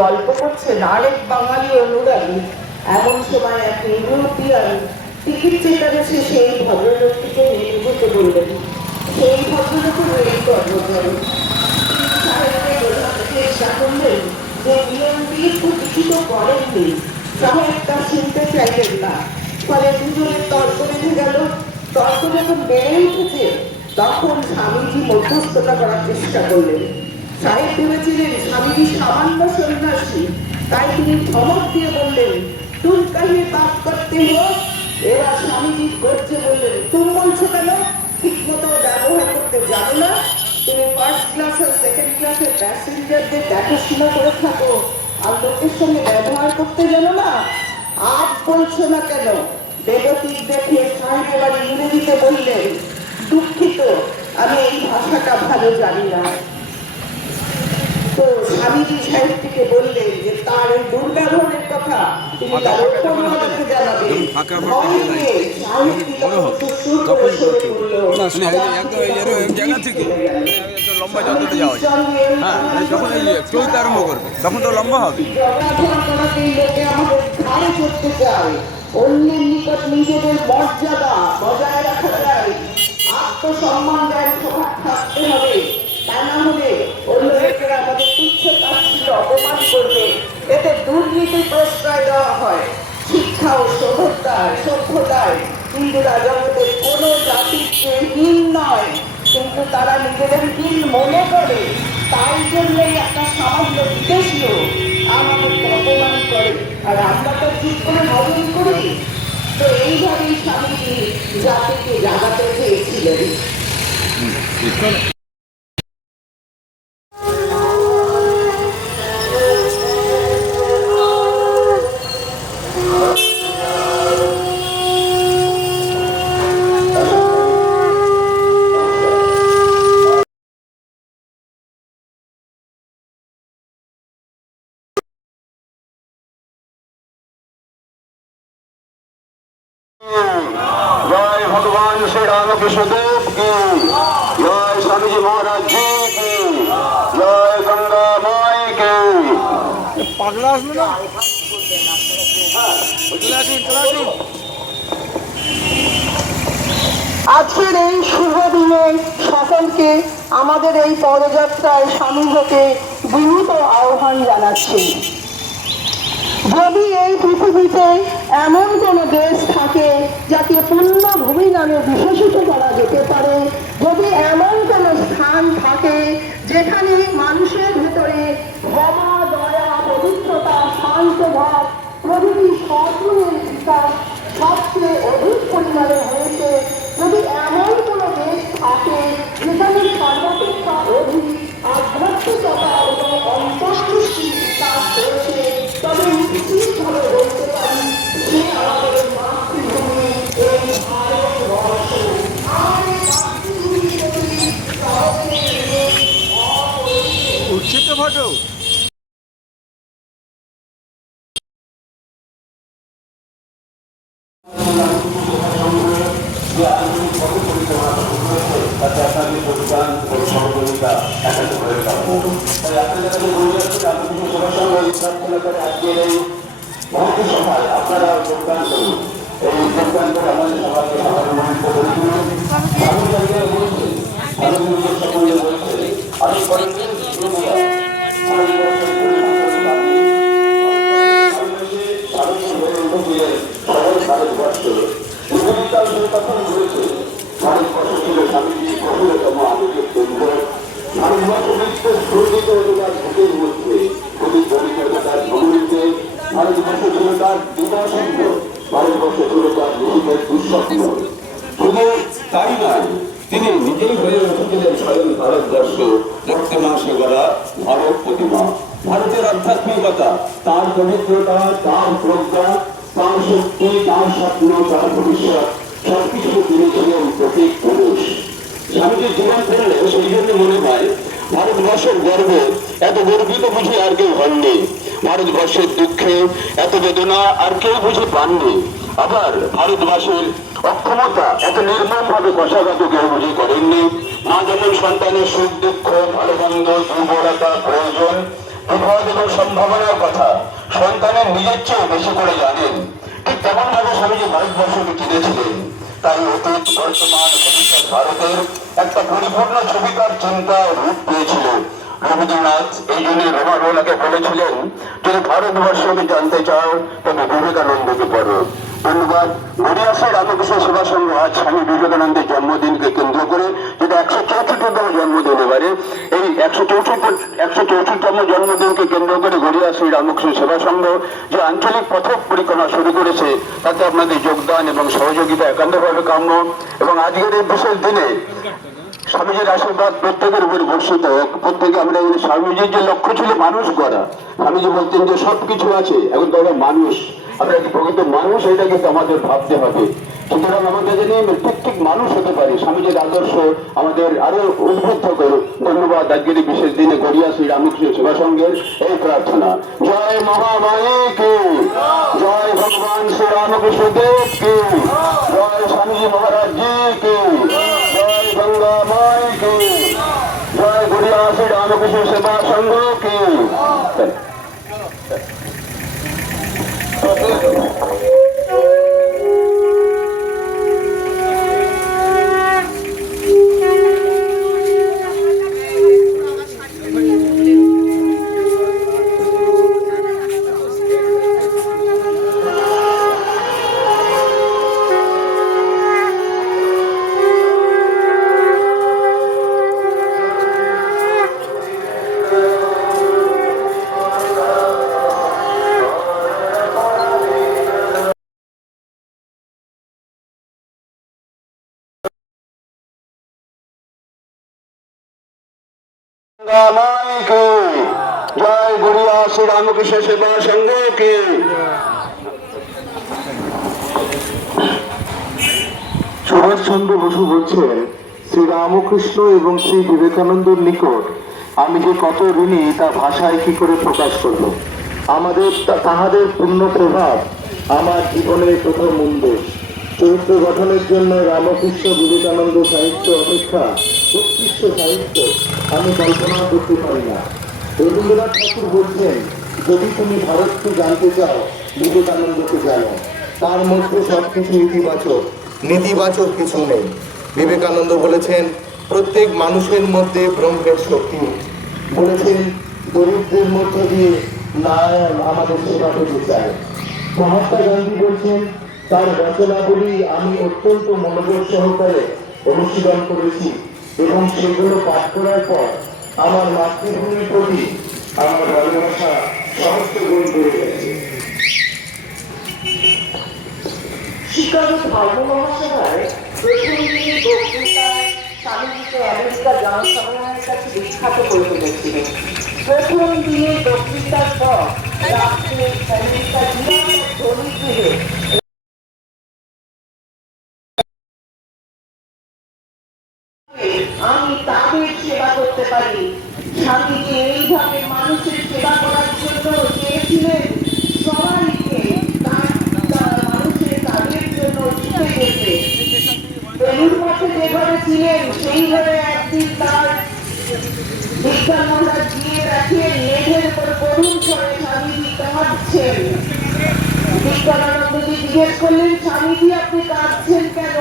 গল্প করছেন আরেক বাঙালি অনুরাগী, এমন সময় এক ইউরোপিয়ান টিকিট চেকার এসে সেই ভদ্রলোকটিকে নেমে যেতে বললেন। সেই ভদ্রলোকের এই কর্মচারী সাহেবকে বোঝাতে চেষ্টা করলেন যে নিয়মটি প্রতিষ্ঠিত করেননি। সাহেব তা শুনতে চাইলেন না, ফলে দুজনের তর্ক বেঁধে গেল। তর্ক যখন বেড়ে উঠেছে তখন স্বামীজি মধ্যস্থতা করার চেষ্টা করলেন। সাহেব ভেবেছিলেন স্বামীজি সামান্য সন্ন্যাসী, তাই তিনি ধমক দিয়ে বললেন, তুম কাহিয়ে বাদ করতে হোক। এবার স্বামীজি করছে বললেন, তুমি বলছো কেন? ঠিক মতো ব্যবহার করতে জানো না? তুমি ফার্স্ট ক্লাসে সেকেন্ড ক্লাসে প্যাসেঞ্জারদের দেখাশোনা করে থাকো, আর লোকের সঙ্গে ব্যবহার করতে জানো না? আজ বলছো না কেন? বেগতিক দেখে সাহেব এবার ইংরেজিতে বললেন, দুঃখিত, আমি এই ভাষাটা ভালো জানি না। তো স্বামীজি সাহেবটিকে বললেন যে তার এই দুর্ব্যবহারের কথা তিনি তার উপরওয়ালাকে জানাবেন। লম্বা যতটা যাওয়া যায়, হ্যাঁ যখন এই চলতে আরম্ভ করবে তখন তো লম্বা হবে। অন্যের নিকট নিজেদের মর্যাদা বজায় রাখা যায়, আত্মসম্মান দেয় স্বভাব থাকতে হবে, তা না হলে অন্য লোকেরা আমাদের তুচ্ছ তাচ্ছিল্য অপমান করবে। এতে দুর্নীতি প্রশ্রয় দেওয়া হয়। শিক্ষা ও সভ্যতায় হিন্দুরা জগতের কোনো জাতির চেয়ে হীন নয়, কিন্তু তারা নিজেদের হীন মনে করে। তাই জন্যই একটা সামান্য বিদেশীয় আমাদেরকে অপমান করে, আর আমরা তো ঠিক করে ভজন করি। তো এইভাবেই স্বামীজি জাতিকে জাগাতে চেয়েছিলেন। जय भगवान श्री रामकृष्ण देव की जय, स्वामी जी महाराज जी की जय, गंगा माई की। পাগলা আসলো না, আজকের এই শুভ দিনে সকলকে আমাদের এই পদযাত্রায় সামিল হতে বিনীত আহ্বান জানাচ্ছি। যদি এই পৃথিবীতে এমন কোন দেশ থাকে যাকে পুণ্যভূমি নামে বিশেষিত করা যেতে পারে, যদি এমন কোন স্থান থাকে যেখানে মানুষের ভিতরে ক্ষমা, দয়া, পবিত্রতা, শান্ত ভাব প্রভৃতি সদ্গুণের বিকাশ সবচেয়ে অধিক পরিমাণে হয়েছে, যদি এমন কোন দেশ থাকে যেখানে সর্বাপেক্ষা অধিক আধ্যাত্মিকতা এবং অন্তর্দৃষ্টির বিকাশ হয়েছে, তবে নিশ্চিতভাবে বলতে পারি সে আমাদের মাতৃভূমি এই ভারতবর্ষ। আমাদের মাতৃভূমির প্রতি উঠছে তো ফটো। আপনারা যোগদান করুন, এই যোগদান করে আমাদের সবাইকে ভারতবর্ষ ছিল স্বামীজি গভীরতম আবেগের কেন্দ্র। ভারতবর্ষ বিশ্বের সুরক্ষিত অধিকার ভোটের মধ্যে প্রতি পরিচর্যার ভ্রমণীতে ভারতবর্ষ ছিল তার দিবাসন্ত, ভারতবর্ষ ছিল তার নিজেদের দুঃস্বপ্ন। শুধু তাই নয়, তিনি নিজেই হয়ে উঠেছিলেন স্বয়ং ভারতবর্ষ, রক্তে মাসে গড়া ভারত প্রতিমা। ভারতের আধ্যাত্মিকতা, তার পবিত্রতা, তার প্রজ্ঞা, তার শক্তি, তার স্বপ্ন, তার ভবিষ্যৎ সবকিছু তিনি ছিলেন প্রতীক পুরুষ। স্বামীজির জীবন ফেললে সেই জন্য মনে হয় ভারতবর্ষের গর্ব এত গর্বিত বুঝে আর কেউ হননি, ভারতবর্ষের দুঃখে এত বেদনা আর কেউ বুঝে পাননি। আবার ভারতবাসীর অক্ষমতা এত নির্মম ভাবে কষাঘাত কেউ বুঝে করেননি। মা যেমন সন্তানের সুখ দুঃখ ভালো মন্দ দুর্বলতা প্রয়োজন বিপদ এবং সম্ভাবনার কথা সন্তানের নিজের চেয়ে বেশি করে জানেন। ঠিক তেমন ভাবে স্বামীজি ভারতবর্ষকে চিনেছিলেন। তাই অতীত বর্তমান ভবিষ্যৎ ভারতের একটা পরিপূর্ণ ছবিকার চিন্তা রূপ পেয়েছিল। রবীন্দ্রনাথ এই জন্য রমারোলাকে বলেছিলেন, যদি ভারতবর্ষকে জানতে চাও তবে বিবেকানন্দকে পড়ো। ধন্যবাদ। গড়িয়াসী রামকৃষ্ণ সেবা সংঘ আজ স্বামী বিবেকানন্দের জন্মদিনকে কেন্দ্র করে, যেটা 164তম জন্মদিন, এবারে এই 164তম জন্মদিনকে কেন্দ্র করে গড়িয়াসী রামকৃষ্ণ সেবা সংঘ যে আঞ্চলিক পথক পরিক্রমা শুরু করেছে, তাতে আপনাদের যোগদান এবং সহযোগিতা একান্তভাবে কাম্য। এবং আজকের এই বিশেষ দিনে স্বামীজির আশীর্বাদ প্রত্যেকের উপর বর্ষিত হোক। প্রত্যেকে আমরা স্বামীজির যে লক্ষ্য ছিল মানুষ গড়া, স্বামীজি বলতেন যে সবকিছু আছে, এখন তো আমরা মানুষ, আমরা কি প্রকৃত মানুষ, এটা কিন্তু আমাদের ভাবতে হবে। সুতরাং আমাদের যদি ঠিক মানুষ হতে পারি, স্বামীজির আদর্শ আমাদের আরো উদ্বুদ্ধ করুক। ধন্যবাদ। আজকের এই বিশেষ দিনে গড়িয়াসী রামকৃষ্ণ সেবা সংঘের এই প্রার্থনা। জয় মহামায়ী কি জয়, ভগবান শ্রী রামকৃষ্ণ দেব কি জয়, স্বামীজি মহারাজ জি কি জয়, গঙ্গা মাই কি জয়, গড়িয়াসী রামকৃষ্ণ সেবা সংঘ কি। জয়, গড়িয়াসী রামকৃষ্ণ সেবা সংঘ কি। সুভাষচন্দ্র বসু বলছেন, শ্রী রামকৃষ্ণ এবং শ্রী বিবেকানন্দর নিকট আমি যে কত ঋণী তা ভাষায় কি করে প্রকাশ করব। আমাদের তাহাদের পূর্ণ প্রভাব আমার জীবনের প্রথম উন্দেশ। চরিত্র গঠনের জন্য রামকৃষ্ণ বিবেকানন্দ সাহিত্য অপেক্ষা উৎকৃষ্ট সাহিত্য আমি কল্পনা করতে পারি না। রবীন্দ্রনাথ ঠাকুর বলছেন, যদি তুমি ভারতকে জানতে চাও বিবেকানন্দকে জানো। তার মধ্যে সবকিছু ইতিবাচক, নেতিবাচক কিছু নেই। বিবেকানন্দ বলেছেন, প্রত্যেক মানুষের মধ্যে ব্রহ্মের শক্তি। বলেছেন, দরিদ্রের মধ্য দিয়ে নারায়ণ আমাদের সেবা পেতে চায়। মহাত্মা গান্ধী বলছেন, তার রচনাগুলি আমি অত্যন্ত মনোযোগ সহকারে অনুশীলন করেছি এবং সেগুলো পাঠ করার পর আমার মাতৃভূমির প্রতি আমার ভালোবাসা সমস্ত গুণ বেড়ে গেছে। শিকাগো ধর্ম মহাসভায় প্রথম দিনে বক্তৃতায় স্বামীজিকে আমেরিকার জনসাধারণের কাছে বিখ্যাত করে তুলেছিলেন। প্রথম দিনের বক্তৃতার পর রাত্রে আমেরিকার নিরাপদ ধনীগৃহে আমি তাদের সেবা করতে পারি। স্বামীজি এইভাবে মানুষের সেবা করার জন্য চেয়েছিলেন সবাইকে তার মানুষের কাজের জন্য ছুটে যেতে। বেলুর মঠে যে ঘরে ছিলেন সেই ঘরে একদিন তার বিজ্ঞান মহারাজ গিয়ে রাখিয়ে মেঘের উপর করুণ করে স্বামীজি কাঁদছেন। বিজ্ঞানানন্দজি জিজ্ঞেস করলেন, স্বামীজি আপনি কাঁদছেন কেন?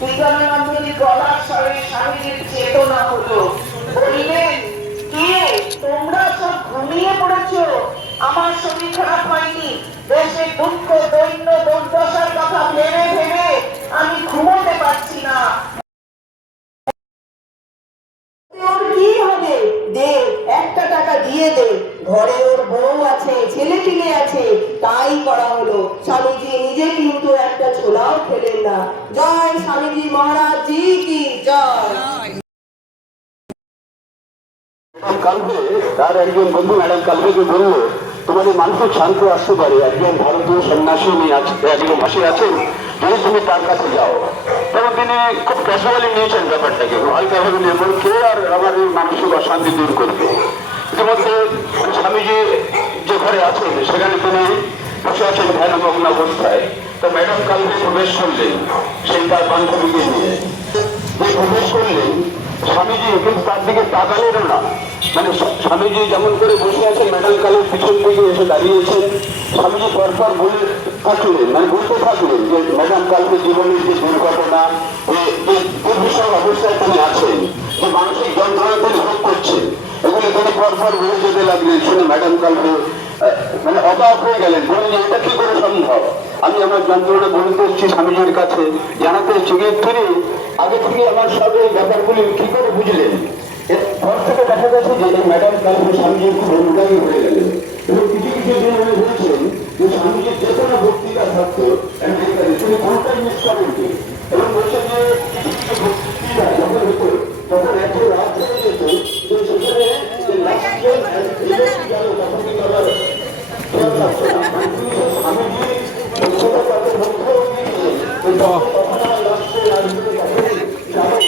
বিজ্ঞানানন্দজি গলার স্বরে স্বামীজির চেতনা হলো, বললেন, কে তোমরা সব ঘুমিয়ে পড়েছো? আমার শরীর খারাপ হয়নি, দেশের দুঃখ দৈন্য দুর্দশার কথা ভেবে ভেবে আমি ঘুমোতে পারছি না। ওর কি হবে? দে, একটা টাকা দিয়ে দে, ঘরে ওর বউ আছে, ছেলে পিলে আছে। তাই করা হলো। স্বামীজি নিজে কিন্তু একটা ছোলাও খেলেন না। জয় স্বামীজি মহারাজ জি কি জয়। কালকে তার একজন বন্ধু ম্যাডাম কালকে বলল, তোমাদের মানসিক শান্তি আসতে পারে, একজন ভারতীয় সন্ন্যাসী একজন ভাষী আছেন, যদি তুমি তার কাছে যাও। তখন তিনি খুব ক্যাজুয়ালি নিয়েছেন ব্যাপারটাকে, হালকাভাবে নিয়ে বলুন, কে আর আমার এই মানসিক অশান্তি দূর করবে। ইতিমধ্যে স্বামীজি যে ঘরে আছেন সেখানে তিনি বসে আছেন ধ্যানমগ্ন অবস্থায়। তো ম্যাডাম কালকে প্রবেশ করলেন সেই তার বান্ধবীকে নিয়ে। যে প্রবেশ করলেন স্বামীজি কিন্তু তার দিকে তাকালেনও না। মানে স্বামীজি যেমন করে বসে আছেন, ম্যাডাম কালের পিছন থেকে এসে দাঁড়িয়েছেন। স্বামীজি পরপর বলে থাকলেন, মানে বলতে থাকলেন যে ম্যাডাম কালকে জীবনের যে দুর্ঘটনা, দুর্বিষহ অবস্থায় তিনি আছেন, যে মানসিক যন্ত্রণা তিনি ভোগ করছেন, এগুলো তিনি পরপর বলে যেতে লাগলেন। শুনে ম্যাডাম কালকে মানে অবাক হয়ে গেলেন, বলেন যে এটা কি করে সম্ভব? আমি আমার যন্ত্রণা বলতে এসেছি স্বামীজির কাছে, জানাতে এসেছি, তিনি আগে থেকে আমার সব এই ব্যাপারগুলি কি করে বুঝলেন? এরপর থেকে দেখা গেছে যে এই ম্যাডাম কালকে স্বামীজির খুব অনুগামী হয়ে গেলেন এবং কিছু কিছু দিন উনি বলছেন যে স্বামীজির যে কোনো বক্তৃতা থাকতো তিনি কোনটাই মিস করেননি এবং বলছেন যে কিছু কিছু বক্তৃতা যখন হতো তখন এত রাত হয়ে যেত যে সেখানে যে লাস্ট গেল তখন কিন্তু আবার খেয়াল রাখতো না। স্বামীজি বক্তৃতা তাদের মধ্যেও দিয়েছে তখন আমার লাস্টে রাজনীতি যাবে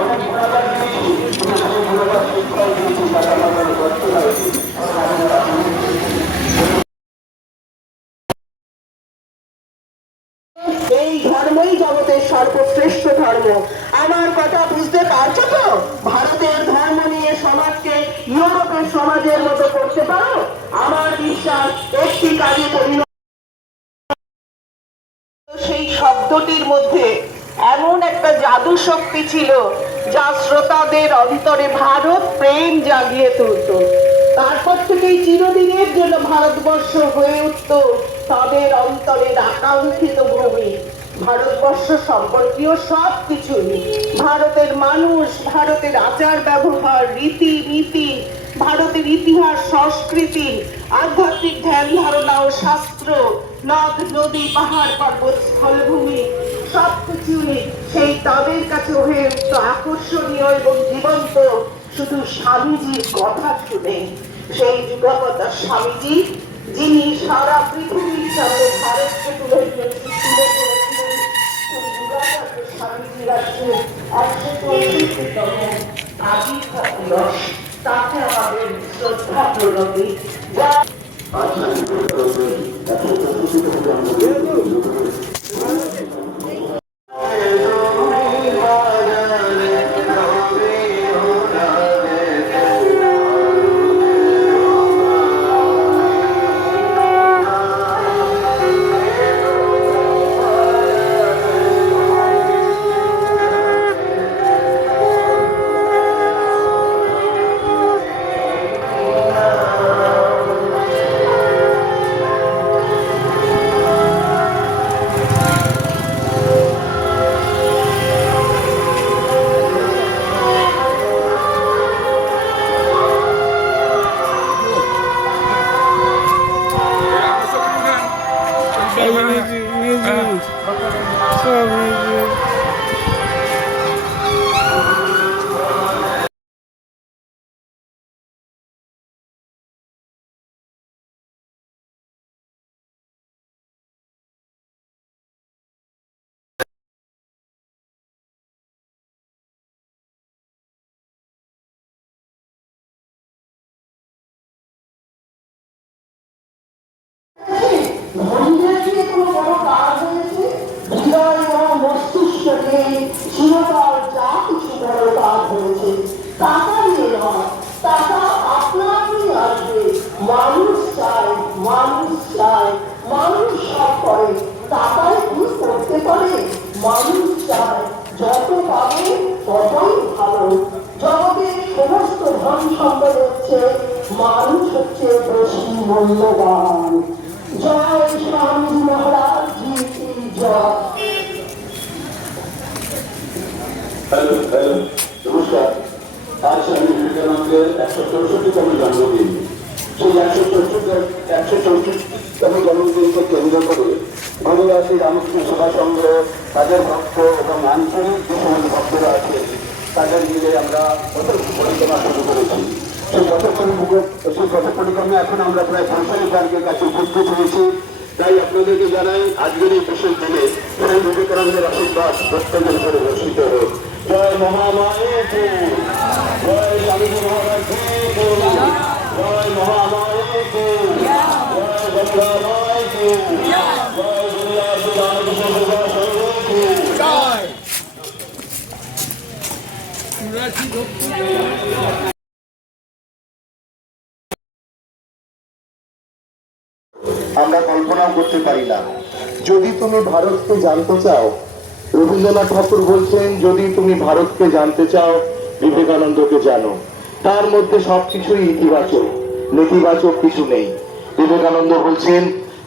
অনেক গুণাগার দিয়েছি, গুণাগার শিক্ষাও দিয়েছি, তারা আমাদের করতে হয়েছে। এই ধর্মই জগতের সর্বশ্রেষ্ঠ ধর্ম। আমার কথা বুঝতে পারছো তো? ভারতের ধর্ম নিয়ে সমাজকে ইউরোপের সমাজের মতো করতে পারো? আমার বিশ্বাস একটি কাজে পরিণত। সেই শব্দটির মধ্যে এমন একটা জাদু শক্তি ছিল যা শ্রোতাদের অন্তরে ভারত প্রেম জাগিয়ে তুলত। তারপর থেকেই চিরদিনের জন্য ভারতবর্ষ হয়ে উঠত তাদের অন্তরের আকাঙ্ক্ষিত ভূমি। ভারতবর্ষ সম্পর্কীয় সব কিছুই, ভারতের মানুষ, ভারতের আচার ব্যবহার, রীতি নীতি, ভারতের ইতিহাস সংস্কৃতি, আধ্যাত্মিক ধ্যান ধারণা ও শাস্ত্র, নদ নদী পাহাড় পর্বত স্থলভূমি সবকিছুই সেই তাদের কাছে হয়ে উঠত আকর্ষণীয় এবং জীবন্ত শুধু স্বামীজির কথা শুনে। সেই যুগাবতা স্বামীজি, যিনি সারা পৃথিবীর সামনে ভারতকে তুলে ধরেছিলেন, সেই যুগাবতা স্বামীজির আছে 164তম আবির্ভাব দিবস। তাকে আমাদের শ্রদ্ধা প্রণতি যা ধনীদের কোনো বড় কাজ হয়েছে, হৃদয় এবং মস্তিষ্ককে চিরকাল যা কিছু বড় কাজ হয়েছে টাকা দিয়ে নয়, টাকা আপনা আপনি আসবে। মানুষ চায়, মানুষ চায়, মানুষ সব করে, টাকায় কি করতে পারে? মানুষ চায় যত পাবে ততই ভালো। জগতের সমস্ত ধন সম্পদ হচ্ছে, মানুষ হচ্ছে বেশি মূল্যবান। জয় স্বামী মহারাজ জি কি জয়। হ্যালো হ্যালো, নমস্কার। আজ স্বামী বিবেকানন্দের 164তম জন্মদিন। সেই 164তম জন্মদিনকে কেন্দ্র করে ভগবান শ্রী রামকৃষ্ণ সেবা সংঘ, তাদের ভক্ত এবং আঞ্চলিক যে সমস্ত ভক্তরা আছে তাদের মিলে আমরা পথ পরিক্রমা শুরু করেছি। সেই পথ পরিক্রমা এখন আমরা প্রায় 45 পার্কের কাছে উপস্থিত হয়েছি। তাই আপনাদেরকে জানাই আজকের এই বিশেষ দিনে স্বামী বিবেকানন্দের আশীর্বাদ প্রত্যেকের উপরে বর্ষিত হোক। জয় মহামায়াকে, জয় স্বামীজি মহারাজকে, জয় মহামায়াকে, জয় গঙ্গামায়াকে, জয় গুরুদাস রামকৃষ্ণ সেবা সংঘকে। আমরা কল্পনাও করতে পারি না। যদি তুমি ভারতকে জানতে চাও, রবীন্দ্রনাথ ঠাকুর বলছেন, যদি তুমি ভারতকে জানতে চাও বিবেকানন্দকে জানো। তার মধ্যে সবকিছুই ইতিবাচক, নেতিবাচক কিছু নেই। বিবেকানন্দ বলছেন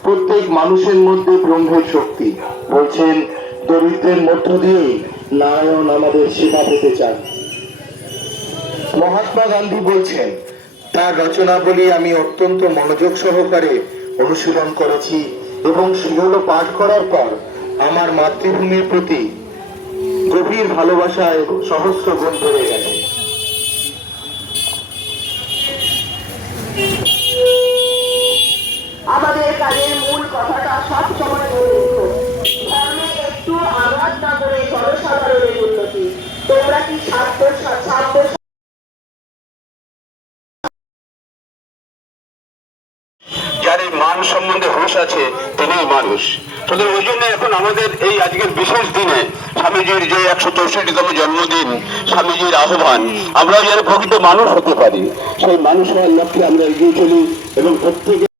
প্রত্যেক মানুষের মধ্যে ব্রহ্মের শক্তি। বলছেন দরিদ্রের মধ্য দিয়েই নারায়ণ আমাদের সেবা পেতে চান। মহাত্মা গান্ধী বলছেন তার রচনাবলী আমি অত্যন্ত মনোযোগ সহকারে অনুশীলন করেছি এবং সেগুলো পাঠ করার পর আমার মাতৃভূমির প্রতি গভীর ভালোবাসায় সহস্র গুণ বেড়ে গেছে। আমাদের কাজের মূল কথাটা সব সময় মনে রেখো, ধর্মে একটু আঘাত না করে জনসাধারণের উন্নতি। তোমরা কি ছাত্র যার এই মান সম্বন্ধে হুঁশ আছে তিনিই মানুষ। সুতরাং ওই জন্য এখন আমাদের এই আজকের বিশেষ দিনে স্বামীজির যে 164তম জন্মদিন, স্বামীজির আহ্বান, আমরা যেন প্রকৃত মানুষ হতে পারি, সেই মানুষ হওয়ার লক্ষ্যে আমরা এগিয়ে চলি এবং প্রত্যেকে